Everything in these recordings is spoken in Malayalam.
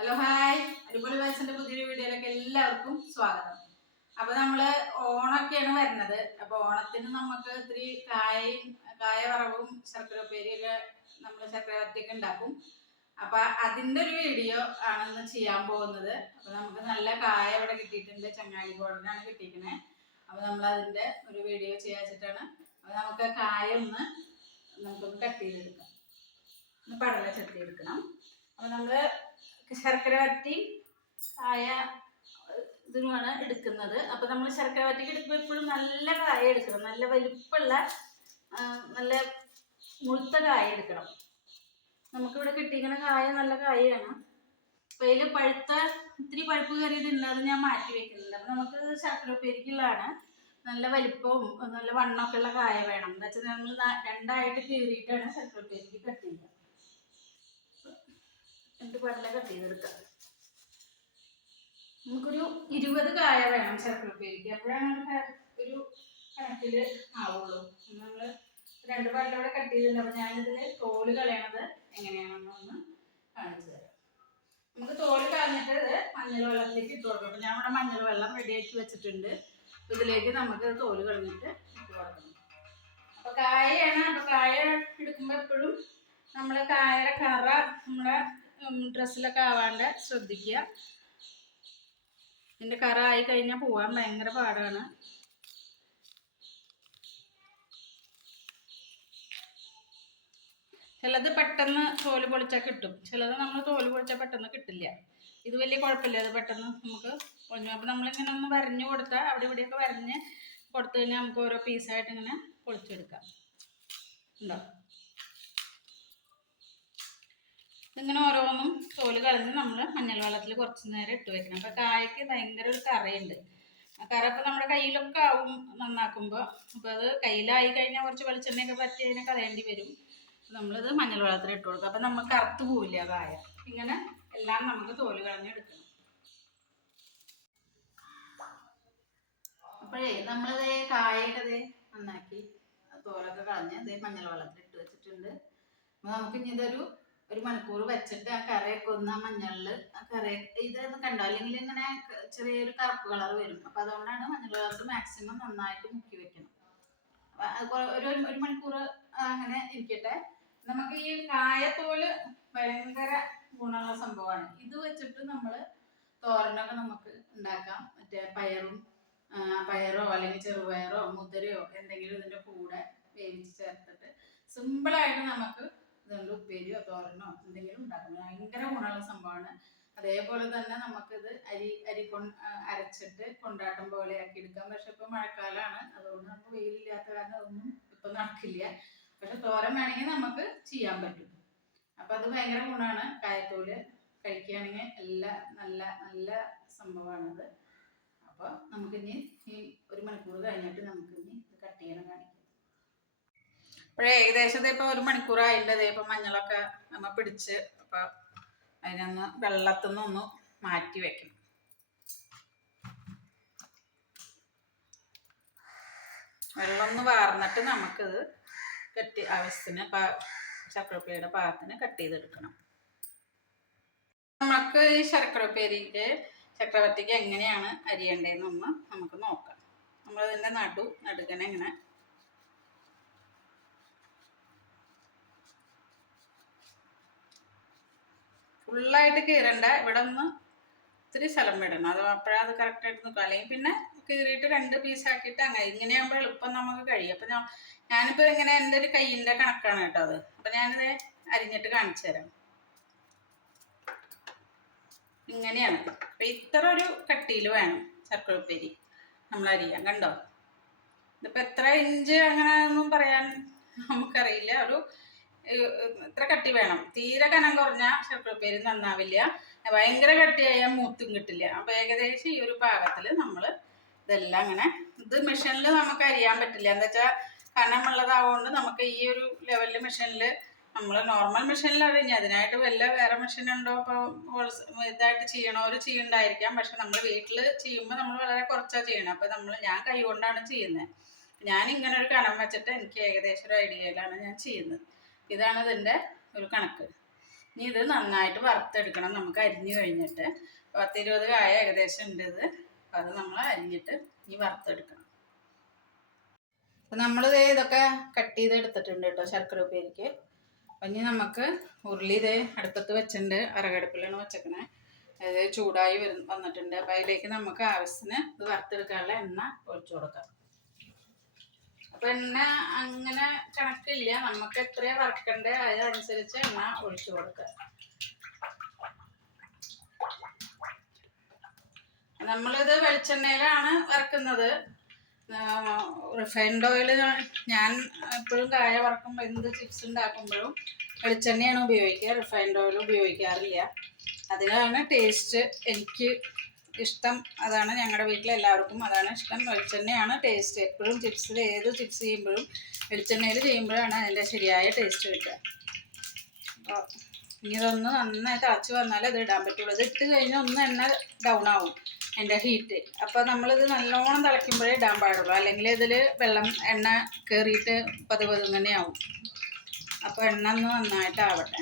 ഹലോ ഹായ്, അടിപൊളി വയസ്സിന്റെ പുതിയൊരു വീഡിയോയിലേക്ക് എല്ലാവർക്കും സ്വാഗതം. അപ്പൊ നമ്മള് ഓണൊക്കെയാണ് വരുന്നത്. അപ്പൊ ഓണത്തിന് നമുക്ക് ഇത്തിരി കായ വറവും ശർക്കര ഉപ്പേരിയൊക്കെ നമ്മൾ ശർക്കര വരട്ടിയൊക്കെ ഉണ്ടാക്കും. അപ്പൊ അതിന്റെ ഒരു വീഡിയോ ആണ് ഇന്ന് ചെയ്യാൻ പോകുന്നത്. അപ്പൊ നമുക്ക് നല്ല കായ ഇവിടെ കിട്ടിയിട്ടുണ്ട്, ചങ്ങാലി ബോർഡിനാണ് കിട്ടിയിരിക്കുന്നത്. അപ്പൊ നമ്മൾ അതിന്റെ ഒരു വീഡിയോ ചെയ്യാച്ചിട്ടാണ്. അപ്പൊ നമുക്ക് കായ നമുക്കൊന്ന് കട്ട് ചെയ്തെടുക്കാം. ഒന്ന് പടല ചെത്തിയെടുക്കണം. അപ്പൊ നമ്മള് ശർക്കര വരട്ടി കായ ഇതിനുമാണ് എടുക്കുന്നത്. അപ്പൊ നമ്മൾ ശർക്കര വരട്ടിക്ക് എടുക്കുമ്പോൾ എപ്പോഴും നല്ല കായ എടുക്കണം, നല്ല വലിപ്പമുള്ള നല്ല മുഴുത്ത കായ എടുക്കണം. നമുക്കിവിടെ കിട്ടിയിരിക്കുന്ന കായ നല്ല കായയാണ്. അപ്പൊ അതിൽ ഇത്തിരി പഴുപ്പ് കയറിയതുണ്ട്, അത് ഞാൻ മാറ്റി വെക്കുന്നുണ്ട്. അപ്പൊ നമുക്ക് ശർക്കര ഉപ്പേരിക്കുള്ളതാണ്. നല്ല വലിപ്പവും നല്ല വണ്ണമൊക്കെ ഉള്ള കായ വേണം. എന്താ വെച്ചാൽ നമ്മൾ രണ്ടായിട്ട് കീറിയിട്ടാണ് ശർക്കര ഉപ്പേരിക്ക് കട്ട് ചെയ്യുക. എന്നിട്ട് പടല കട്ട് ചെയ്തെടുക്കാം. നമുക്കൊരു 20 കായ വേണം ശർക്കര ഉപ്പേരിക്ക്. അപ്പോഴാണ് ഒരു കണക്കില് ആവുള്ളൂ. നമ്മൾ 2 പടലോടെ കട്ട് ചെയ്തിട്ടുണ്ട്. അപ്പൊ ഞാനിതിൽ തോല് കളയണത് എങ്ങനെയാണെന്നൊന്ന് കാണിച്ചു തരാം. നമുക്ക് തോല് കളഞ്ഞിട്ട് ഇത് മഞ്ഞൾ വെള്ളത്തിലേക്ക് ഇട്ട് കൊടുക്കാം. അപ്പൊ ഞാൻ ഇവിടെ മഞ്ഞൾ വെള്ളം റെഡിയാക്കി വെച്ചിട്ടുണ്ട്. ഇതിലേക്ക് നമുക്ക് തോല് കളഞ്ഞിട്ട് ഇട്ട് കൊടുക്കണം. അപ്പൊ കായയാണ്. അപ്പൊ കായ എടുക്കുമ്പോൾ എപ്പോഴും നമ്മള് കായയുടെ കറ നമ്മളെ ഡ്രസ്സിലൊക്കെ ആവാണ്ട് ശ്രദ്ധിക്കുക. ഇതിന്റെ കറ ആയി കഴിഞ്ഞാൽ പോവാൻ ഭയങ്കര പാടാണ്. ചിലത് പെട്ടെന്ന് തോല് പൊളിച്ചാൽ കിട്ടും, ചിലത് നമ്മൾ തോല് പൊളിച്ചാൽ പെട്ടെന്ന് കിട്ടില്ല. ഇത് വലിയ കുഴപ്പമില്ല, അത് പെട്ടെന്ന് നമുക്ക് പൊളിഞ്ഞു. അപ്പം നമ്മളിങ്ങനെ ഒന്ന് വരഞ്ഞു കൊടുത്താൽ അവിടെ ഇവിടെയൊക്കെ വരഞ്ഞ് കൊടുത്തു കഴിഞ്ഞാൽ നമുക്ക് ഓരോ പീസായിട്ട് ഇങ്ങനെ പൊളിച്ചെടുക്കാം. ഉണ്ടോ? ഇങ്ങനെ ഓരോന്നും തോല് കളഞ്ഞ് നമ്മൾ മഞ്ഞൾ വെള്ളത്തിൽ കുറച്ച് നേരം ഇട്ട് വെക്കണം. അപ്പം കായക്ക് ഭയങ്കര ഒരു കറയുണ്ട്. ആ കറ ഇപ്പം നമ്മുടെ കയ്യിലൊക്കെ ആവും നന്നാക്കുമ്പോൾ. അപ്പോൾ അത് കയ്യിലായി കഴിഞ്ഞാൽ കുറച്ച് വെളിച്ചെണ്ണയൊക്കെ പറ്റി അതിനെ കളയേണ്ടി വരും. നമ്മളിത് മഞ്ഞൾ വെള്ളത്തിൽ ഇട്ട് കൊടുക്കുക. അപ്പം നമുക്ക് കറുത്ത് പോവില്ല കായ. ഇങ്ങനെ എല്ലാം നമുക്ക് തോല് കളഞ്ഞെടുക്കണം. അപ്പോഴേ നമ്മളിത് കായൊക്കെ നന്നാക്കി തോലൊക്കെ കളഞ്ഞ് ഇതേ മഞ്ഞൾ വെള്ളത്തിൽ ഇട്ട് വെച്ചിട്ടുണ്ട്. അപ്പോൾ നമുക്ക് ഇനി ഇതൊരു 1 മണിക്കൂർ വെച്ചിട്ട് ആ കറിയൊക്കെ ഒന്ന് മഞ്ഞളിൽ ആ കറി ഇതൊന്ന് കണ്ടോ, അല്ലെങ്കിൽ ഇങ്ങനെ ചെറിയൊരു കറുപ്പ് കളർ വരും. അപ്പൊ അതുകൊണ്ടാണ് മഞ്ഞൾ വെള്ളത്തിൽ മാക്സിമം നന്നായിട്ട് മുക്കി വെക്കണം. ഒരു മണിക്കൂർ അങ്ങനെ ഇരിക്കട്ടെ. നമുക്ക് ഈ കായത്തോല് ഭയങ്കര ഗുണമുള്ള സംഭവമാണ്. ഇത് വെച്ചിട്ട് നമ്മൾ തോരനൊക്കെ നമുക്ക് ഉണ്ടാക്കാം. മറ്റേ പയറോ അല്ലെങ്കിൽ ചെറുപയറോ മുതിരയോ എന്തെങ്കിലും ഇതിന്റെ കൂടെ വേവിച്ച് ചേർത്തിട്ട് സിമ്പിളായിട്ട് നമുക്ക് ഇതുകൊണ്ട് ഉപ്പേരിയോ തോരനോ എന്തെങ്കിലും ഉണ്ടാക്കണം. ഭയങ്കര ഗുണമുള്ള സംഭവമാണ്. അതേപോലെ തന്നെ നമുക്കിത് അരി അരച്ചിട്ട് കൊണ്ടാട്ടം പോലെ ആക്കി എടുക്കാം. പക്ഷെ ഇപ്പൊ മഴക്കാലമാണ്, അതുകൊണ്ട് നമുക്ക് വെയിലില്ലാത്ത കാരണം അതൊന്നും ഇപ്പൊ നടക്കില്ല. പക്ഷെ തോരൻ വേണമെങ്കിൽ നമുക്ക് ചെയ്യാൻ പറ്റും. അപ്പൊ അത് ഭയങ്കര ഗുണമാണ്. കായത്തോല് കഴിക്കുകയാണെങ്കിൽ നല്ല നല്ല സംഭവമാണത്. അപ്പൊ നമുക്കിനി ഈ 1 മണിക്കൂർ കഴിഞ്ഞിട്ട് നമുക്കിനി ഇത് കട്ട് ചെയ്യണം കാണിക്കാം. അപ്പോഴേ ഏകദേശം ഇപ്പൊ 1 മണിക്കൂറായിട്ട് ഇപ്പൊ മഞ്ഞളൊക്കെ നമ്മൾ പിടിച്ച് അപ്പൊ അതിനൊന്ന് വെള്ളത്തിൽ നിന്നൊന്ന് മാറ്റി വെക്കണം. വെള്ളം ഒന്ന് വാർന്നിട്ട് നമുക്കിത് ആവശ്യത്തിന് ശർക്കരപ്പേരിയുടെ പാകത്തിന് കട്ട് ചെയ്തെടുക്കണം. നമുക്ക് ഈ ചക്രവർത്തിക്ക് എങ്ങനെയാണ് അരിയേണ്ടതെന്നൊന്ന് നമുക്ക് നോക്കാം. നമ്മളതിൻ്റെ നടുകനെ ഇങ്ങനെ ഫുള്ളായിട്ട് കീറണ്ട, ഇവിടെ ഒന്ന് ഇത്തിരി സ്ഥലം വിടണം. അത് അപ്പോഴത് കറക്റ്റായിട്ട് നിൽക്കും. അല്ലെങ്കിൽ പിന്നെ കീറിയിട്ട് 2 പീസാക്കിയിട്ട് ഇങ്ങനെയാകുമ്പോൾ എളുപ്പം നമുക്ക് കഴിയും. അപ്പം ഞാനിപ്പോൾ ഇങ്ങനെ എൻ്റെ ഒരു കയ്യിൻ്റെ കണക്കാണ് കേട്ടോ അത്. അപ്പം ഞാനിത് അരിഞ്ഞിട്ട് കാണിച്ചു തരാം. ഇങ്ങനെയാണ്. അപ്പം ഇത്ര ഒരു കട്ടിയിൽ വേണം ശർക്കര ഉപ്പേരി നമ്മൾ അരിയാൻ. കണ്ടോ? ഇതിപ്പോൾ എത്ര ഇഞ്ച് അങ്ങനെ ഒന്നും പറയാൻ നമുക്കറിയില്ല. ഇത്ര കട്ടി വേണം. തീരെ കനം കുറഞ്ഞ ശർക്കര ഉപ്പേരി നന്നാവില്ല, ഭയങ്കര കട്ടിയായാൽ മൂത്തും കിട്ടില്ല. അപ്പം ഏകദേശം ഈ ഒരു പാകത്തിൽ നമ്മൾ ഇതെല്ലാം ഇത് മെഷീനിൽ നമുക്ക് അരിയാൻ പറ്റില്ല. എന്താ വെച്ചാൽ കനമുള്ളതാവുകൊണ്ട് നമുക്ക് ഈ ഒരു ലെവലിൽ മെഷീനിൽ നമ്മൾ നോർമൽ മെഷീനിൽ അരിഞ്ഞ് അതിനായിട്ട് വേറെ മെഷീൻ ഉണ്ടോ ഇപ്പോൾ ഇതായിട്ട് ചെയ്യണ്ടായിരിക്കാം. പക്ഷെ നമ്മൾ വീട്ടിൽ ചെയ്യുമ്പോൾ നമ്മൾ വളരെ കുറച്ചാണ് ചെയ്യണം. അപ്പം ഞാൻ കൈ കൊണ്ടാണ് ചെയ്യുന്നത്. ഞാൻ ഇങ്ങനെ ഒരു കനം വെച്ചിട്ട് എനിക്ക് ഏകദേശം ഒരു ഐഡിയയിലാണ് ഞാൻ ചെയ്യുന്നത്. ഇതാണ് ഇതിൻ്റെ ഒരു കണക്ക്. ഇനി ഇത് നന്നായിട്ട് വറുത്തെടുക്കണം. നമുക്ക് അരിഞ്ഞു കഴിഞ്ഞിട്ട് 10-20 കായ ഏകദേശം ഉണ്ട് ഇത്. അപ്പം അത് നമ്മൾ അരിഞ്ഞിട്ട് ഇനി വറുത്തെടുക്കണം. അപ്പം നമ്മളിത് ഇതൊക്കെ കട്ട് ചെയ്ത് എടുത്തിട്ടുണ്ട് കേട്ടോ ശർക്കര ഉപ്പേരിക്ക്. അപ്പം ഇനി നമുക്ക് ഉരുളി ഇത് അടുപ്പത്ത് വെച്ചിട്ടുണ്ട്. വിറകടുപ്പിലാണ് വെച്ചേക്കണേ. അത് ചൂടായി വന്നിട്ടുണ്ട്. അപ്പം അതിലേക്ക് നമുക്ക് ആവശ്യത്തിന് ഇത് വറുത്തെടുക്കാനുള്ള എണ്ണ ഒഴിച്ചു കൊടുക്കാം. അപ്പം എണ്ണ അങ്ങനെ കണക്കില്ല, നമുക്ക് എത്രയാ വറുക്കണ്ടേ അതനുസരിച്ച് എണ്ണ ഒഴിച്ചു കൊടുക്കുക. നമ്മളിത് വെളിച്ചെണ്ണയിലാണ് വറുക്കുന്നത്. റിഫൈൻഡ് ഓയിൽ ഞാൻ എപ്പോഴും കായ വറക്കുമ്പോൾ എന്ത് ചിപ്സ് ഉണ്ടാക്കുമ്പോഴും വെളിച്ചെണ്ണയാണ് ഉപയോഗിക്കുക, റിഫൈൻഡ് ഓയിൽ ഉപയോഗിക്കാറില്ല. അതിനാണ് ടേസ്റ്റ് എനിക്ക് ഇഷ്ടം. അതാണ് ഞങ്ങളുടെ വീട്ടിലെല്ലാവർക്കും അതാണ് ഇഷ്ടം. വെളിച്ചെണ്ണയാണ് ടേസ്റ്റ്. എപ്പോഴും ചിപ്സിൽ ഏത് ചിപ്സ് ചെയ്യുമ്പോഴും വെളിച്ചെണ്ണയിൽ ചെയ്യുമ്പോഴാണ് അതിൻ്റെ ശരിയായ ടേസ്റ്റ് കിട്ടുക. അപ്പോൾ ഇനി ഇതൊന്ന് നന്നായി തിളച്ച് വന്നാൽ അത് ഇടാൻ പറ്റുള്ളൂ. ഇത് ഇട്ട് കഴിഞ്ഞാൽ ഒന്ന് എണ്ണ ഡൗൺ ആവും അതിൻ്റെ ഹീറ്റ്. അപ്പോൾ നമ്മളിത് നല്ലോണം തിളയ്ക്കുമ്പോഴേ ഇടാൻ പാടുള്ളൂ, അല്ലെങ്കിൽ ഇതിൽ എണ്ണ കയറിയിട്ട് പതുപതുങ്ങനെ ആവും. അപ്പോൾ എണ്ണ ഒന്ന് നന്നായിട്ടാവട്ടെ.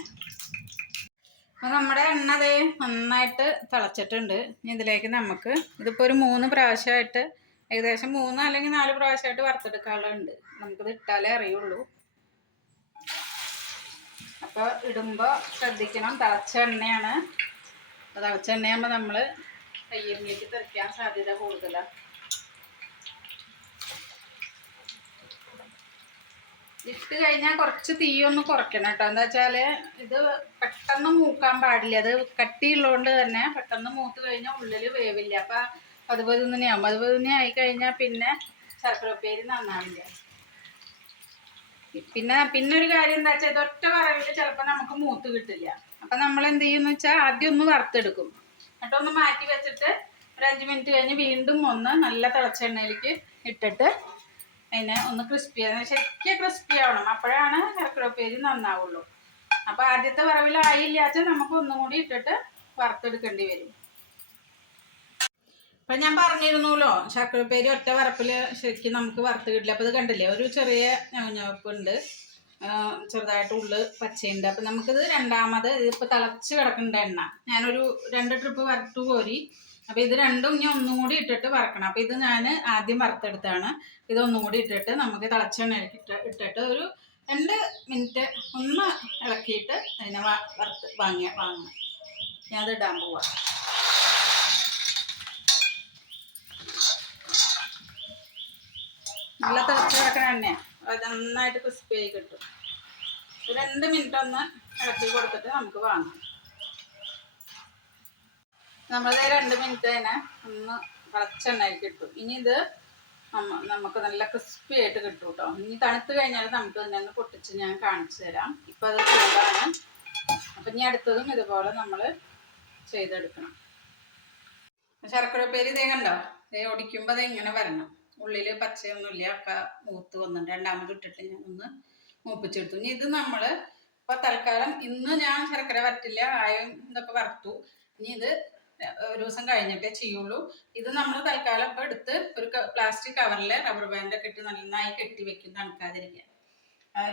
അപ്പോൾ നമ്മുടെ എണ്ണ ദേ നന്നായിട്ട് തിളച്ചിട്ടുണ്ട്. ഇതിലേക്ക് നമുക്ക് ഇതിപ്പോൾ ഒരു 3 പ്രാവശ്യമായിട്ട് ഏകദേശം 3 അല്ലെങ്കിൽ 4 പ്രാവശ്യമായിട്ട് വറുത്തെടുക്കാനുള്ളത്. നമുക്കിത് ഇട്ടാലേ അറിയുള്ളൂ. അപ്പോൾ ഇടുമ്പോൾ ശ്രദ്ധിക്കണം, തിളച്ച എണ്ണയാണ്. അപ്പോൾ തിളച്ച എണ്ണയാകുമ്പോൾ നമ്മൾ കയ്യിലേക്ക് തെറിക്കാൻ സാധ്യത കൂടുതലാണ്. ഇട്ട് കഴിഞ്ഞാൽ കുറച്ച് തീയൊന്ന് കുറയ്ക്കണം കേട്ടോ. എന്താ വെച്ചാൽ ഇത് പെട്ടെന്ന് മൂക്കാൻ പാടില്ല. അത് കട്ടിയുള്ളതുകൊണ്ട് തന്നെ പെട്ടെന്ന് മൂത്ത് കഴിഞ്ഞാൽ ഉള്ളിൽ വേവില്ല. അപ്പം 10-11 ആവും. 10-11 ആയി കഴിഞ്ഞാൽ പിന്നെ ശർക്കര ഉപ്പേരി നന്നാവില്ല. പിന്നെ ഒരു കാര്യം എന്താ വെച്ചാൽ ഇതൊറ്റ വറവിൽ ചിലപ്പോൾ നമുക്ക് മൂത്ത് കിട്ടില്ല. അപ്പം നമ്മൾ എന്ത് ചെയ്യുമെന്ന് വെച്ചാൽ ആദ്യം ഒന്ന് വറുത്തെടുക്കും, എന്നിട്ടൊന്ന് മാറ്റി വെച്ചിട്ട് ഒരു 5 മിനിറ്റ് കഴിഞ്ഞ് വീണ്ടും ഒന്ന് നല്ല തിളച്ച എണ്ണയിലേക്ക് ഇട്ടിട്ട് അതിനെ ഒന്ന് ക്രിസ്പി ശരിക്കും ക്രിസ്പി ആവണം. അപ്പോഴാണ് ശർക്കര ഉപ്പേരി നന്നാവുള്ളൂ. അപ്പോൾ ആദ്യത്തെ വറവിലായില്ലാച്ചാൽ നമുക്ക് ഒന്നും കൂടി ഇട്ടിട്ട് വറുത്തെടുക്കേണ്ടി വരും. അപ്പം ഞാൻ പറഞ്ഞിരുന്നല്ലോ ശർക്കര ഉപ്പേരി ഒറ്റ വറപ്പിൽ ശരിക്കും നമുക്ക് വറുത്ത് കിട്ടില്ല. അപ്പോൾ ഇത് കണ്ടില്ലേ, ഒരു ചെറിയ ഞവഞ്ഞവപ്പുണ്ട്, ചെറുതായിട്ട് ഉള്ളു പച്ചയുണ്ട്. അപ്പം നമുക്കിത് രണ്ടാമത് ഇതിപ്പോൾ തിളച്ച് കിടക്കേണ്ട എണ്ണ ഞാനൊരു 2 ട്രിപ്പ് വറുത്തു കോരി. അപ്പോൾ ഇത് രണ്ടും ഇനി ഒന്നും കൂടി ഇട്ടിട്ട് വറക്കണം. അപ്പോൾ ഇത് ഞാൻ ആദ്യം വറുത്തെടുത്താണ്. ഇതൊന്നും കൂടി ഇട്ടിട്ട് നമുക്ക് തിളച്ച എണ്ണയിലേക്ക് ഇട്ടിട്ട് ഒരു 2 മിനിറ്റ് ഒന്ന് ഇളക്കിയിട്ട് അതിനെ വാങ്ങണം. ഞാനത് ഇടാൻ പോവാം. നല്ല തിളച്ച് കിടക്കണ എണ്ണയാണ്, അത് നന്നായിട്ട് ക്രിസ്പി ആയി കിട്ടും. 2 മിനിറ്റ് ഒന്ന് ഇളക്കി കൊടുത്തിട്ട് നമുക്ക് വാങ്ങാം. നമ്മളത് 2 മിനിറ്റ് തന്നെ ഒന്ന് തിളച്ചെണ്ണയിൽ കിട്ടും. ഇനി ഇത് നമുക്ക് നല്ല ക്രിസ്പി ആയിട്ട് കിട്ടും കേട്ടോ. ഇനി തണുത്ത് കഴിഞ്ഞാൽ നമുക്ക് തന്നെ ഒന്ന് പൊട്ടിച്ച് ഞാൻ കാണിച്ചു തരാം. ഇപ്പം അത് ചൂടാണ്. അപ്പം ഇനി അടുത്തതും ഇതുപോലെ നമ്മൾ ചെയ്തെടുക്കണം. ശർക്കര ഉപ്പേരി ഇതേ കണ്ടോ, ഒടിക്കുമ്പോൾ അത് ഇങ്ങനെ വരണം. ഉള്ളിൽ പച്ചയൊന്നുമില്ല, ഒക്കെ മൂത്ത് വന്നിട്ട് രണ്ടാമത് ഇട്ടിട്ട് ഞാൻ ഒന്ന് മൂപ്പിച്ചെടുത്തു. ഇനി ഇത് നമ്മൾ ഇപ്പോൾ തൽക്കാലം ഇന്ന് ഞാൻ ശർക്കര വരട്ടില്ല, ആയും ഇതൊക്കെ വറുത്തു. ഇനി ഇത് ഒരു ദിവസം കഴിഞ്ഞിട്ടേ ചെയ്യുള്ളൂ. ഇത് നമ്മൾ തൽക്കാലം ഇപ്പോൾ എടുത്ത് ഒരു പ്ലാസ്റ്റിക് കവറിൽ റബ്ബർ ബാൻഡൊക്കെ ഇട്ട് നന്നായി കെട്ടി വെക്കും, തണുക്കാതിരിക്കാൻ.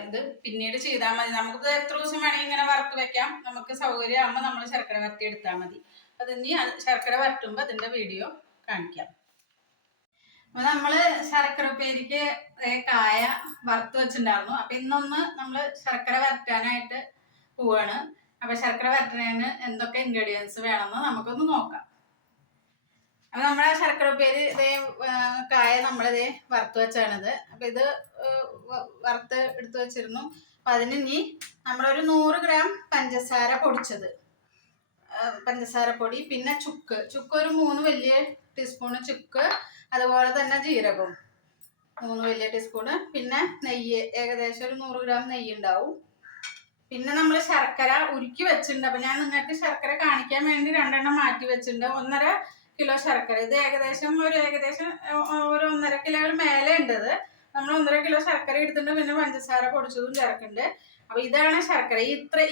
ഇത് പിന്നീട് ചെയ്താൽ മതി. നമുക്കിത് എത്ര ദിവസം വേണമെങ്കിൽ ഇങ്ങനെ വറുത്ത് വെക്കാം. നമുക്ക് സൗകര്യമാകുമ്പോൾ നമ്മൾ ശർക്കര വരട്ടി എടുത്താൽ മതി. അത് ഇനി ശർക്കര വരട്ടുമ്പോൾ അതിൻ്റെ വീഡിയോ കാണിക്കാം. അപ്പോൾ നമ്മൾ ശർക്കര ഉപ്പേരിക്ക് കായ വറുത്ത് വെച്ചിട്ടുണ്ടായിരുന്നു. അപ്പം ഇന്നൊന്ന് നമ്മൾ ശർക്കര വരട്ടാനായിട്ട് പോവാണ്. അപ്പം ശർക്കര വരട്ടുന്നതിന് എന്തൊക്കെ ഇൻഗ്രീഡിയൻസ് വേണമെന്ന് നമുക്കൊന്ന് നോക്കാം. അപ്പം നമ്മുടെ ശർക്കര ഉപ്പേരി ഇതേ കായ നമ്മളിതേ വറുത്ത് വെച്ചാണിത്. അപ്പം ഇത് വറുത്ത് എടുത്ത് വെച്ചിരുന്നു. അപ്പം അതിന് ഇനി നമ്മളൊരു 100 ഗ്രാം പഞ്ചസാര പൊടിച്ചത്, പഞ്ചസാരപ്പൊടി, പിന്നെ ചുക്ക് ഒരു 3 വലിയ ടീസ്പൂണ് ചുക്ക്, അതുപോലെ തന്നെ ജീരകം 3 വലിയ ടീസ്പൂണ്, പിന്നെ നെയ്യ് ഏകദേശം ഒരു 100 ഗ്രാം നെയ്യ് ഉണ്ടാവും. പിന്നെ നമ്മൾ ശർക്കര ഉരുക്കി വെച്ചിട്ടുണ്ട്. അപ്പം ഞാൻ നിങ്ങൾക്ക് ശർക്കര കാണിക്കാൻ വേണ്ടി 2 എണ്ണം മാറ്റി വെച്ചിട്ടുണ്ട്. 1.5 കിലോ ശർക്കര. ഇത് ഏകദേശം ഒരു 1.5 കിലോ മേലെ ഉണ്ട്. നമ്മൾ 1.5 കിലോ ശർക്കര എടുത്തിട്ടുണ്ട്. പിന്നെ പഞ്ചസാര പൊടിച്ചതും ചേർക്കുന്നുണ്ട്. അപ്പൊ ഇതാണ് ശർക്കര.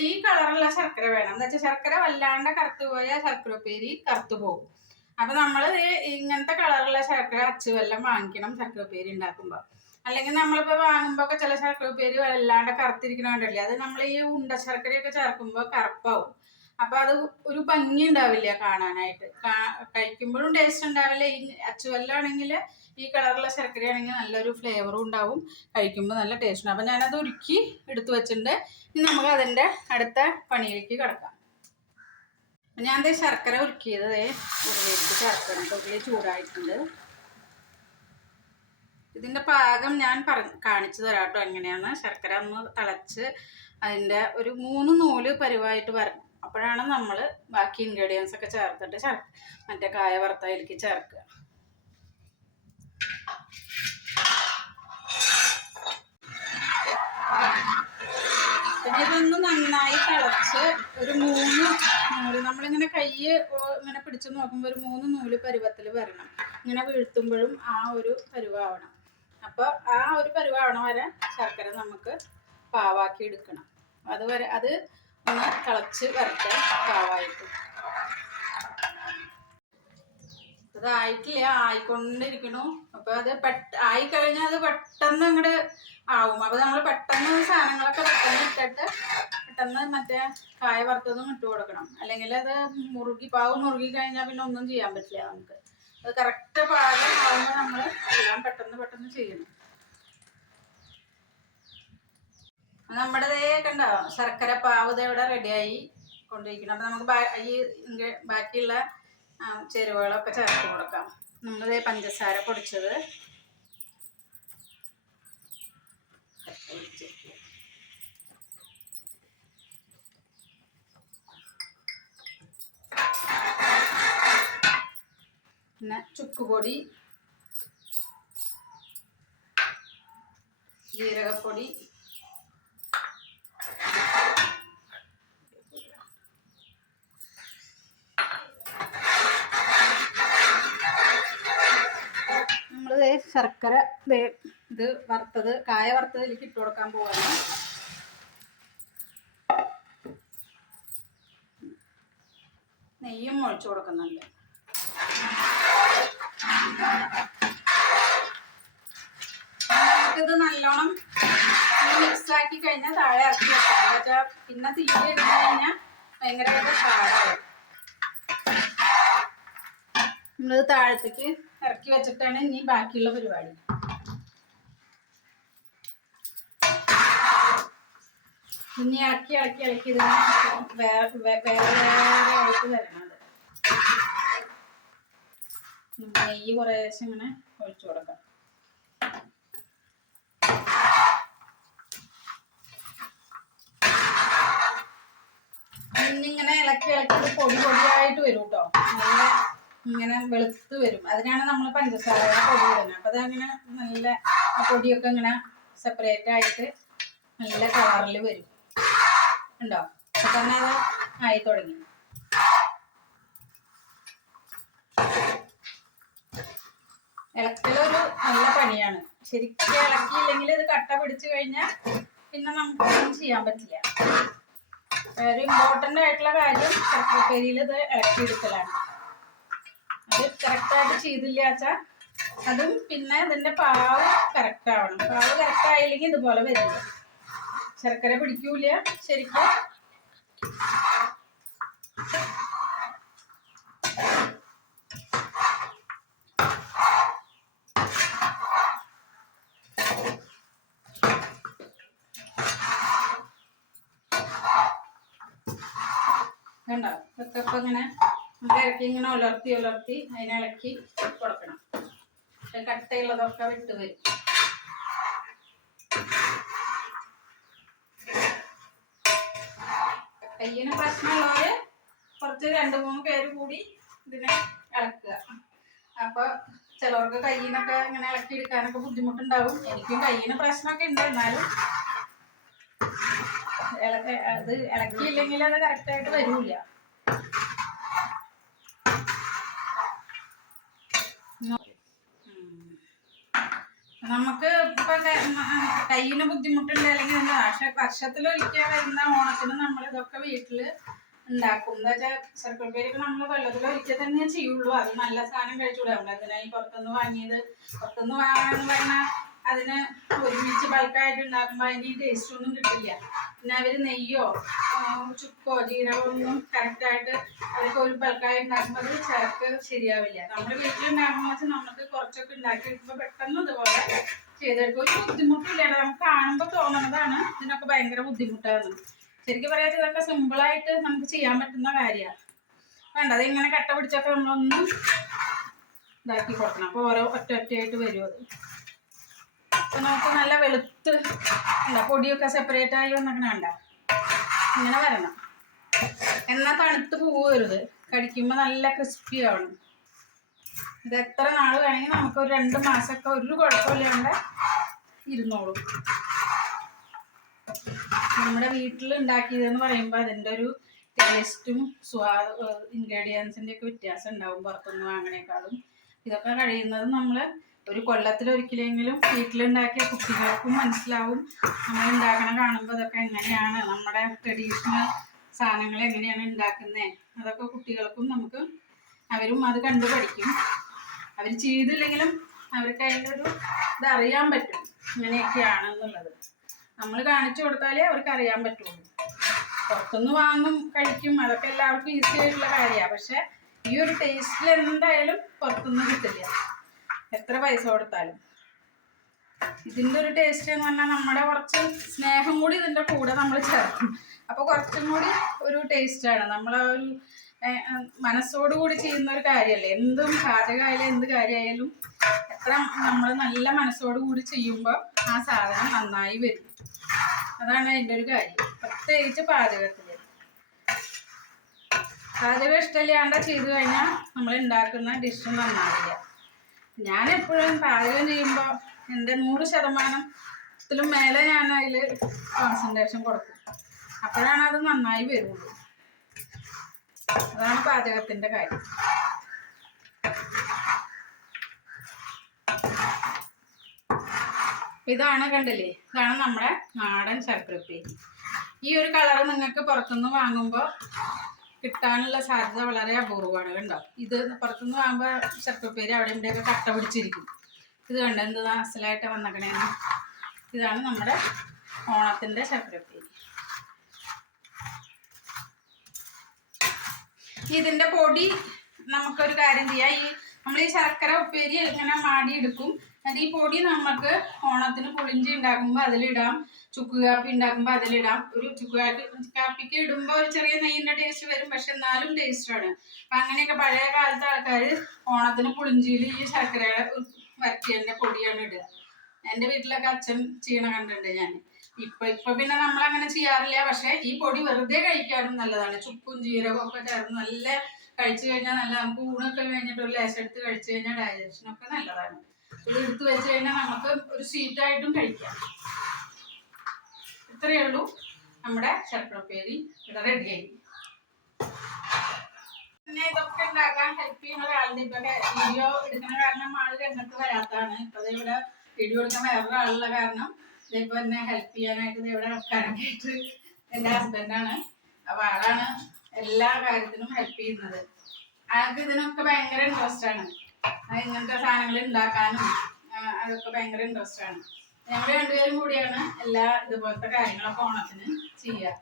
ഈ കളറുള്ള ശർക്കര വേണം. എന്താ വെച്ചാൽ ശർക്കര വല്ലാണ്ട് കറുത്തു പോയാൽ ശർക്കര ഉപ്പേരി കറുത്തു പോകും. അപ്പൊ നമ്മൾ ഇങ്ങനത്തെ കളറുള്ള ശർക്കര അച്ചുവെല്ലം വാങ്ങിക്കണം ശർക്കര ഉപ്പേരി ഉണ്ടാക്കുമ്പോൾ. അല്ലെങ്കിൽ നമ്മളിപ്പോൾ വാങ്ങുമ്പോൾ ഒക്കെ ചില ശർക്കര ഉപ്പേരി വല്ലാണ്ട് കറുത്തിരിക്കണോണ്ടല്ലേ, അത് നമ്മൾ ഈ ഉണ്ട ശർക്കരയൊക്കെ ചേർക്കുമ്പോൾ കറുപ്പാവും. അപ്പം അത് ഒരു ഭംഗി ഉണ്ടാവില്ല കാണാനായിട്ട്, കഴിക്കുമ്പോഴും ടേസ്റ്റ് ഉണ്ടാവില്ല. ഈ അച്ചുവെല്ലാണെങ്കിൽ ഈ കളറുള്ള ശർക്കരയാണെങ്കിൽ നല്ലൊരു ഫ്ലേവറും ഉണ്ടാവും, കഴിക്കുമ്പോൾ നല്ല ടേസ്റ്റ് ഉണ്ടാവും. അപ്പം ഞാനത് ഉരുക്കി എടുത്തു വെച്ചിട്ടുണ്ട്. ഇനി നമുക്ക് അതിൻ്റെ അടുത്ത പണിയിലേക്ക് കിടക്കാം. ഞാൻ ശർക്കര ഉരുക്കിയത് ഉരുളിയിലേക്ക് ചേർക്കണം. ഉരുളി ചൂടായിട്ടുണ്ട്. ഇതിൻ്റെ പാകം ഞാൻ കാണിച്ചു തരാം കേട്ടോ എങ്ങനെയാണ്. ശർക്കര ഒന്ന് തിളച്ച് അതിൻ്റെ ഒരു 3 നൂല് പരുവായിട്ട് വരണം. അപ്പോഴാണ് നമ്മൾ ബാക്കി ഇൻഗ്രീഡിയൻസ് ഒക്കെ ചേർത്തിട്ട് മറ്റേ കായ വറുത്തതിലേക്ക് ചേർക്കുക. പിന്നെ ഇതൊന്ന് നന്നായി തിളച്ച് ഒരു 3 നൂല്, നമ്മളിങ്ങനെ കൈ ഇങ്ങനെ പിടിച്ച് നോക്കുമ്പോൾ ഒരു 3 നൂല് പരുവത്തിൽ വരണം. ഇങ്ങനെ വീഴ്ത്തുമ്പോഴും ആ ഒരു പരുവാവണം. അപ്പോൾ ആ ഒരു പരുവാവണം വരെ ശർക്കര നമുക്ക് പാവാക്കി എടുക്കണം. അതുവരെ അത് ഒന്ന് തിളച്ച് വരട്ടെ പാവായിട്ട്. ഇതായിട്ടില്ല, ആയിക്കൊണ്ടിരിക്കണു. അപ്പോൾ അത് ആയിക്കഴിഞ്ഞാൽ അത് പെട്ടെന്ന് അങ്ങോട്ട് ആവും. അപ്പോൾ നമ്മൾ പെട്ടെന്ന് സാധനങ്ങളൊക്കെ പെട്ടെന്ന് ഇട്ടിട്ട് പെട്ടെന്ന് മറ്റേ കായ വറുത്തതും ഇട്ട് കൊടുക്കണം. അല്ലെങ്കിൽ അത് പാവ് മുറുകി കഴിഞ്ഞാൽ പിന്നെ ഒന്നും ചെയ്യാൻ പറ്റില്ല നമുക്ക്. അത് കറക്റ്റ് പാകം ആവുമ്പോൾ നമ്മൾ എല്ലാം പെട്ടെന്ന് ചെയ്യണം. നമ്മുടെ കണ്ടോ ശർക്കര പാവ് ഇവിടെ റെഡിയായി കൊണ്ടിരിക്കണം. അപ്പം നമുക്ക് ഈ ബാക്കിയുള്ള ചേരുവകളൊക്കെ ചേർത്ത് കൊടുക്കാം. നമ്മൾ പഞ്ചസാര പൊടിച്ചത്, പിന്നെ ചുക്കുപൊടി, ജീരകപ്പൊടി, നമ്മൾ ശർക്കര ഇത് വറുത്തത് കായ വറുത്തതിലേക്ക് ഇട്ട് കൊടുക്കാൻ പോവാണ്. നെയ്യും ഒഴിച്ചു കൊടുക്കുന്നുണ്ട്. ഇത് നല്ലോണം മിക്സ് ആക്കി കഴിഞ്ഞാൽ താഴെ ഇറക്കി വെക്കണം. എന്നുവെച്ചാൽ പിന്നെ തീരെ ഇട്ട് കഴിഞ്ഞാൽ ഭയങ്കരമായിട്ട് പാടാവും. നമ്മളത് താഴത്തേക്ക് ഇറക്കി വെച്ചിട്ടാണ് ഇനി ബാക്കിയുള്ള പരിപാടി. ഇനി ഇളക്കി ഇതിനെ വേറെ ആയിട്ട് വരണം. അത് നെയ്യ് കുറേശ്ശെ ഇങ്ങനെ ഒഴിച്ചു കൊടുക്കാം. ഇന്നിങ്ങനെ ഇളക്കി പൊടിയായിട്ട് വരും കേട്ടോ. നല്ല ഇങ്ങനെ വെളുത്ത് വരും. അതിനാണ് നമ്മൾ പഞ്ചസാരയുടെ പൊടി ഇടുന്നത്. അപ്പം അതങ്ങനെ നല്ല ആ പൊടിയൊക്കെ ഇങ്ങനെ സെപ്പറേറ്റ് ആയിട്ട് നല്ല കളറിൽ വരും. ഉണ്ടോ? അപ്പം തന്നെ അത് ആയി തുടങ്ങി. ഇളക്കലൊരു നല്ല പണിയാണ്. ശരിക്കും ഇളക്കിയില്ലെങ്കിൽ ഇത് കട്ട പിടിച്ചു കഴിഞ്ഞാൽ പിന്നെ നമുക്കൊന്നും ചെയ്യാൻ പറ്റില്ല. ഒരു ഇമ്പോർട്ടൻ്റ് ആയിട്ടുള്ള കാര്യം ശർക്കരപ്പേരിയിൽ ഇത് ഇളക്കിയെടുക്കലാണ്. അത് കറക്റ്റായിട്ട് ചെയ്തില്ല വെച്ചാൽ അതും പിന്നെ ഇതിൻ്റെ പാവ് കറക്റ്റ് ആവണം. പാവ് കറക്റ്റ് ആയില്ലെങ്കിൽ ഇതുപോലെ വരില്ല, ശർക്കര പിടിക്കൂല ശരിക്കും. കണ്ടോ? ഇതൊക്കെ ഇപ്പം ഇങ്ങനെ ഇറക്കി ഇങ്ങനെ ഉലർത്തി അതിനിളക്കി കൊടുക്കണം. കട്ടയുള്ളതൊക്കെ വിട്ട് വരും. കയ്യിന് പ്രശ്നമുള്ളവര് കുറച്ച് 2-3 പേര് കൂടി ഇതിനെ ഇളക്കുക. അപ്പൊ ചിലവർക്ക് കയ്യിനൊക്കെ ഇങ്ങനെ ഇളക്കി എടുക്കാനൊക്കെ ബുദ്ധിമുട്ടുണ്ടാവും. എനിക്കും കയ്യിന് പ്രശ്നമൊക്കെ ഉണ്ട്. എന്നാലും അത് ഇളക്കിയില്ലെങ്കിൽ അത് കറക്റ്റായിട്ട് വരൂല. നമുക്ക് ഇപ്പൊ കയ്യിന് ബുദ്ധിമുട്ടുണ്ട് അല്ലെങ്കിൽ വർഷത്തിലൊരിക്കൽ വരുന്ന ഓണത്തിന് നമ്മൾ ഇതൊക്കെ വീട്ടില് ഉണ്ടാക്കും. എന്താ വെച്ചാൽ ശർക്കരപ്പേരൊക്കെ നമ്മൾ കൊല്ലത്തിലൊരിക്കൽ തന്നെ ചെയ്യുള്ളൂ. അത് നല്ല സാധനം കഴിച്ചുകൂടെ. നമ്മളെന്തിനായി പുറത്തുനിന്ന് വാങ്ങിയത്? പുറത്തുനിന്ന് വാങ്ങാന്ന് പറഞ്ഞാൽ അതിന് ഒരുമിച്ച് ബൾക്കായിട്ട് ഉണ്ടാക്കുമ്പോൾ അതിന് ടേസ്റ്റ് ഒന്നും കിട്ടില്ല. പിന്നെ അവർ നെയ്യോ ചുക്കോ ജീരകമോ ഒന്നും കറക്റ്റായിട്ട് അവർക്ക് ഒരു ബൾക്കായി ഉണ്ടാക്കുമ്പോൾ അത് ചേർക്ക് ശരിയാവില്ല. നമ്മുടെ വീട്ടിലുണ്ടാകുമ്പോൾ വെച്ചാൽ നമുക്ക് കുറച്ചൊക്കെ ഉണ്ടാക്കി എടുക്കുമ്പോൾ പെട്ടെന്ന് ഇതുപോലെ ചെയ്തെടുക്കും. ഒരു ബുദ്ധിമുട്ടില്ല. നമുക്ക് കാണുമ്പോൾ തോന്നുന്നതാണ് ഇതിനൊക്കെ ഭയങ്കര ബുദ്ധിമുട്ടാണ്. ശരിക്കും പറയാ ഇതൊക്കെ സിമ്പിളായിട്ട് നമുക്ക് ചെയ്യാൻ പറ്റുന്ന കാര്യമാണ്. വേണ്ട അതിങ്ങനെ കട്ട പിടിച്ചൊക്കെ നമ്മളൊന്ന് ഇതാക്കി കൊടുക്കണം. അപ്പോൾ ഓരോ ഒറ്റയായിട്ട് വരും അത്. അപ്പോൾ നമുക്ക് നല്ല വെളുത്ത് എന്താ പൊടിയൊക്കെ സെപ്പറേറ്റ് ആയി വന്നങ്ങനെ വേണ്ട, ഇങ്ങനെ വരണം. എന്നാൽ തണുത്ത് പോവരുത്, കടിക്കുമ്പോൾ നല്ല ക്രിസ്പി ആവണം. ഇത് എത്ര നാൾ വേണമെങ്കിൽ നമുക്കൊരു 2 മാസമൊക്കെ ഒരു കുഴപ്പമില്ലാണ്ട് ഇരുന്നോളും. നമ്മുടെ വീട്ടിൽ ഉണ്ടാക്കിയതെന്ന് പറയുമ്പോൾ അതിൻ്റെ ഒരു ടേസ്റ്റും ഇൻഗ്രീഡിയൻസിൻ്റെ ഒക്കെ വ്യത്യാസം ഉണ്ടാവും പുറത്തുനിന്ന് വാങ്ങണേക്കാളും. ഇതൊക്കെ കഴിയുന്നത് നമ്മൾ ഒരു കൊല്ലത്തിലൊരിക്കലെങ്കിലും വീട്ടിലുണ്ടാക്കിയ കുട്ടികൾക്കും മനസ്സിലാവും. നമ്മൾ ഉണ്ടാക്കണ കാണുമ്പോൾ ഇതൊക്കെ എങ്ങനെയാണ്, നമ്മുടെ ട്രഡീഷണൽ സാധനങ്ങൾ എങ്ങനെയാണ് ഉണ്ടാക്കുന്നത്, അതൊക്കെ കുട്ടികൾക്കും നമുക്ക് അവരും അത് കണ്ടു പഠിക്കും. അവർ ചെയ്തില്ലെങ്കിലും അവർക്ക് അതിൻ്റെ ഒരു ഇതറിയാൻ പറ്റും ഇങ്ങനെയൊക്കെയാണെന്നുള്ളത്. നമ്മൾ കാണിച്ചു കൊടുത്താലേ അവർക്ക് അറിയാൻ പറ്റുള്ളൂ. പുറത്തുനിന്ന് വാങ്ങും കഴിക്കും, അതൊക്കെ എല്ലാവർക്കും ഈസി ആയിട്ടുള്ള കാര്യമാണ്. പക്ഷെ ഈ ഒരു ടേസ്റ്റിൽ എന്തായാലും പുറത്തുനിന്ന് കിട്ടില്ല, എത്ര പൈസ കൊടുത്താലും. ഇതിൻ്റെ ഒരു ടേസ്റ്റ് എന്ന് പറഞ്ഞാൽ നമ്മുടെ കുറച്ച് സ്നേഹം കൂടി ഇതിൻ്റെ കൂടെ നമ്മൾ ചേർക്കും. അപ്പോൾ കുറച്ചും കൂടി ഒരു ടേസ്റ്റാണ്. നമ്മൾ ഒരു മനസ്സോടുകൂടി ചെയ്യുന്ന ഒരു കാര്യമല്ലേ. എന്തും പാചകമായാലും എന്ത് കാര്യമായാലും എത്ര നമ്മൾ നല്ല മനസ്സോടുകൂടി ചെയ്യുമ്പോൾ ആ സാധനം നന്നായി വരും. അതാണ് അതിൻ്റെ ഒരു കാര്യം. പ്രത്യേകിച്ച് പാചകത്തിൽ പാചകം ഇഷ്ടമില്ലാണ്ട് ചെയ്തു കഴിഞ്ഞാൽ നമ്മൾ ഉണ്ടാക്കുന്ന ഡിഷ് നന്നാവില്ല. ഞാൻ എപ്പോഴും പാചകം ചെയ്യുമ്പോൾ എൻ്റെ 100% മേലെ ഞാൻ അതിൽ കോൺസെൻട്രേഷൻ കൊടുക്കും. അപ്പോഴാണ് അത് നന്നായി വരുള്ളൂ. അതാണ് പാചകത്തിൻ്റെ കാര്യം. ഇതാണ് കണ്ടില്ലേ, ഇതാണ് നമ്മുടെ നാടൻ ശർക്കരപ്പേരി. ഈ ഒരു കളർ നിങ്ങൾക്ക് പുറത്തുനിന്ന് വാങ്ങുമ്പോൾ കിട്ടാനുള്ള സാധ്യത വളരെ അപൂർവമാണ്. കണ്ടോ, ഇത് പുറത്തുനിന്ന് വാങ്ങുമ്പോൾ ശർക്കരപ്പേരി അവിടെ ഇവിടെയൊക്കെ കട്ട പിടിച്ചിരിക്കും. ഇത് കണ്ടോ എന്ത് അസലായിട്ട് വന്നേക്കണേന്ന്. ഇതാണ് നമ്മുടെ ഓണത്തിൻ്റെ ശർക്കരപ്പേരി. ഇതിൻ്റെ പൊടി നമുക്കൊരു കാര്യം ചെയ്യാം. നമ്മൾ ഈ ശർക്കര ഉപ്പേരി ഇങ്ങനെ മാടിയെടുക്കും. അത് ഈ പൊടി നമുക്ക് ഓണത്തിന് പുളിഞ്ചി ഉണ്ടാക്കുമ്പോൾ അതിലിടാം, ചുക്ക് കാപ്പി ഉണ്ടാക്കുമ്പോൾ അതിലിടാം. ഒരു ചുക്ക് കാപ്പിക്ക് ഇടുമ്പോൾ ഒരു ചെറിയ നെയ്യിൻ്റെ ടേസ്റ്റ് വരും, പക്ഷെ എന്നാലും ടേസ്റ്റാണ്. അപ്പം അങ്ങനെയൊക്കെ പഴയ കാലത്തെ ആൾക്കാർ ഓണത്തിന് പുളിഞ്ചിയിൽ ഈ ശർക്കര വരട്ടിയതിൻ്റെ പൊടിയാണ് ഇടുക. എൻ്റെ വീട്ടിലൊക്കെ അച്ഛൻ ചെയ്യണ കണ്ടിട്ടുണ്ട് ഞാൻ. ഇപ്പൊ പിന്നെ നമ്മളങ്ങനെ ചെയ്യാറില്ല. പക്ഷെ ഈ പൊടി വെറുതെ കഴിക്കാനും നല്ലതാണ്. ചുക്കും ജീരകവും ഒക്കെ ചേർന്ന് നല്ല കഴിച്ചു കഴിഞ്ഞാൽ നല്ല, നമുക്ക് ഊണൊക്കെ കഴിഞ്ഞിട്ട് ഒരു ലേശം എടുത്ത് കഴിച്ചു കഴിഞ്ഞാൽ ഡൈജഷനൊക്കെ നല്ലതാണ്. ഇത് എടുത്ത് വെച്ച് കഴിഞ്ഞാൽ നമുക്ക് ഒരു സ്വീറ്റായിട്ടും കഴിക്കാം. ഇത്രയേ ഉള്ളൂ, നമ്മുടെ ശർക്കരപ്പേരി ഇവിടെ റെഡിയായി. പിന്നെ ഇതൊക്കെ ഉണ്ടാക്കാൻ ഹെൽപ്പ് ചെയ്യുന്ന ഒരാളുടെ ഇപ്പൊ വീഡിയോ എടുക്കുന്ന കാരണം ആള് രംഗത്ത് വരാത്തതാണ്. ഇപ്പൊ ഇവിടെ വീഡിയോ എടുക്കാൻ വേറൊരാളുള്ള കാരണം ഇതിപ്പോ എന്നെ ഹെൽപ്പ് ചെയ്യാനായിട്ട് ഇവിടെ വെക്കാനായിട്ട് എൻ്റെ ഹസ്ബൻഡാണ്. അപ്പൊ ആളാണ് എല്ലാ കാര്യത്തിനും ഹെൽപ്പ് ചെയ്യുന്നത്. ആൾക്ക് ഇതിനൊക്കെ ഭയങ്കര ഇൻട്രസ്റ്റ് ആണ്. ഇങ്ങനത്തെ സാധനങ്ങൾ ഉണ്ടാക്കാനും അതൊക്കെ ഭയങ്കര ഇൻട്രസ്റ്റ് ആണ്. ഞങ്ങൾ രണ്ടുപേരും കൂടിയാണ് എല്ലാ ഇതുപോലത്തെ കാര്യങ്ങളൊക്കെ ഓണത്തിന് ചെയ്യുക.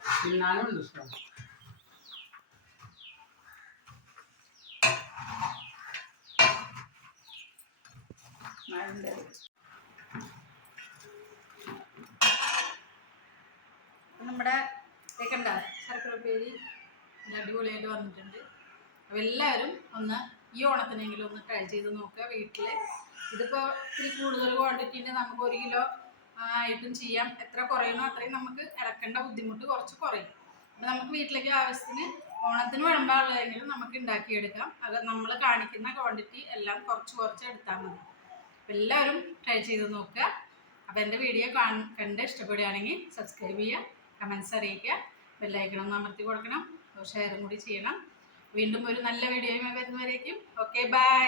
നമ്മുടെ കണ്ട ശർക്കരപ്പേരി അടിപൊളിയായിട്ട് വന്നിട്ടുണ്ട്. അപ്പോൾ എല്ലാവരും ഒന്ന് ഈ ഓണത്തിനെങ്കിലും ഒന്ന് ട്രൈ ചെയ്ത് നോക്കുക വീട്ടിൽ. ഇതിപ്പോൾ ഇത്തിരി കൂടുതൽ ക്വാണ്ടിറ്റീൻ്റെ നമുക്ക് 1 കിലോ ആയിട്ടും ചെയ്യാം. എത്ര കുറയണോ അത്രയും നമുക്ക് ഇളക്കേണ്ട ബുദ്ധിമുട്ട് കുറച്ച് കുറയും. അപ്പോൾ നമുക്ക് വീട്ടിലേക്ക് ആവശ്യത്തിന് ഓണത്തിന് വിളമ്പാനുള്ളതെങ്കിലും നമുക്ക് ഉണ്ടാക്കിയെടുക്കാം. അത് നമ്മൾ കാണിക്കുന്ന ക്വാണ്ടിറ്റി എല്ലാം കുറച്ച് എടുത്താൽ മതി. അപ്പോൾ എല്ലാവരും ട്രൈ ചെയ്ത് നോക്കുക. അപ്പോൾ എൻ്റെ വീഡിയോ കണ്ട് ഇഷ്ടപ്പെടുകയാണെങ്കിൽ സബ്സ്ക്രൈബ് ചെയ്യുക, കമൻസ് അറിയിക്കുക, ബെല്ലൈക്കൺ അമർത്തി കൊടുക്കണം, ഷെയറും കൂടി ചെയ്യണം. വീണ്ടും ഒരു നല്ല വീഡിയോയുമായി വരുന്നവരേക്കും ഓക്കെ ബൈ.